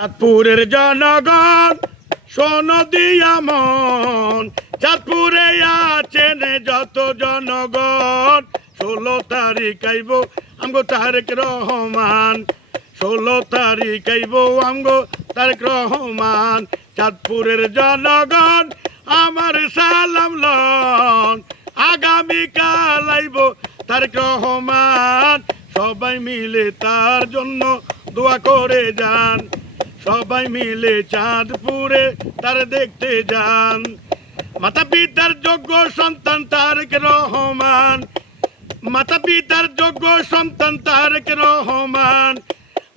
চাঁদপুরের জনগণ শোনো দিয়া মন, চাঁদপুরে আছেন যত জনগণ। 16 তারিখ আইব আমগো তারেক রহমান, 16 তারিখ আইব আমগো তারেক রহমান। চাঁদপুরের জনগণ আমার সালাম লন, আগামীকাল আইব তারেক রহমান। সবাই মিলে তার জন্য দোয়া করে যান, সবাই মিলে চাঁদপুরে তার দেখতে যান। মাতা পিতার যোগ্য সন্তান তারেক রহমান, মাতা পিতার যোগ্য সন্তান তারেক রহমান।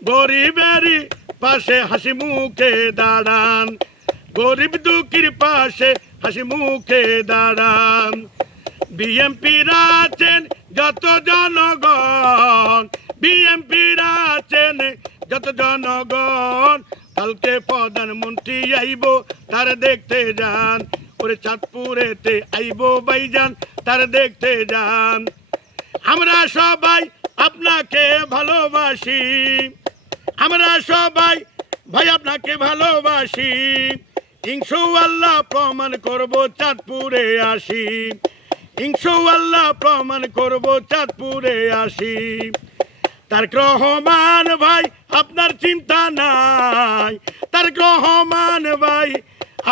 গরিবেরই পাশে হাসি মুখে দাঁড়ান, গরিব দুঃখীর পাশে হাসি মুখে দাঁড়ান। বিএমপির আছেন যত জনগণ, বিএমপির আছেন যত জনগণ। কালকে প্রধানমন্ত্রী আইব তার দেখতে যান, ওরে চাঁদপুরেতে আইব ভাইজান তার দেখতে যান। আমরা সবাই আপনাকে ভালোবাসি, আমরা সবাই ভাই আপনাকে ভালোবাসি। ইনশাআল্লাহ প্রমাণ করব চাঁদপুরে আসি, ইনশাআল্লাহ প্রমাণ করব চাঁদপুরে আসি। তারেক রহমান ভাই আপনার চিন্তা নাই, তারেক রহমান ভাই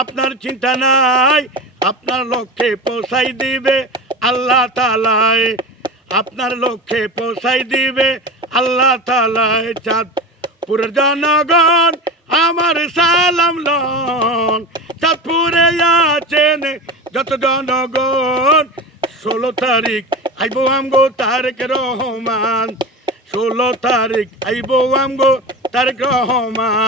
আপনার চিন্তা নাই। আপনার লক্ষ্যে পৌঁছাই দিবে আল্লাহ তাআলায়, আপনার লক্ষ্যে পৌঁছাই দিবে আল্লাহ তাআলায়। চাঁদপুরের জনগণ আমার সালাম লন, চাঁদপুরে আছেন যত জনগণ। 16 তারিখ আইব আমগো তারেক রহমান, 16 তারিখ আইব আমগো তারেক রহমান।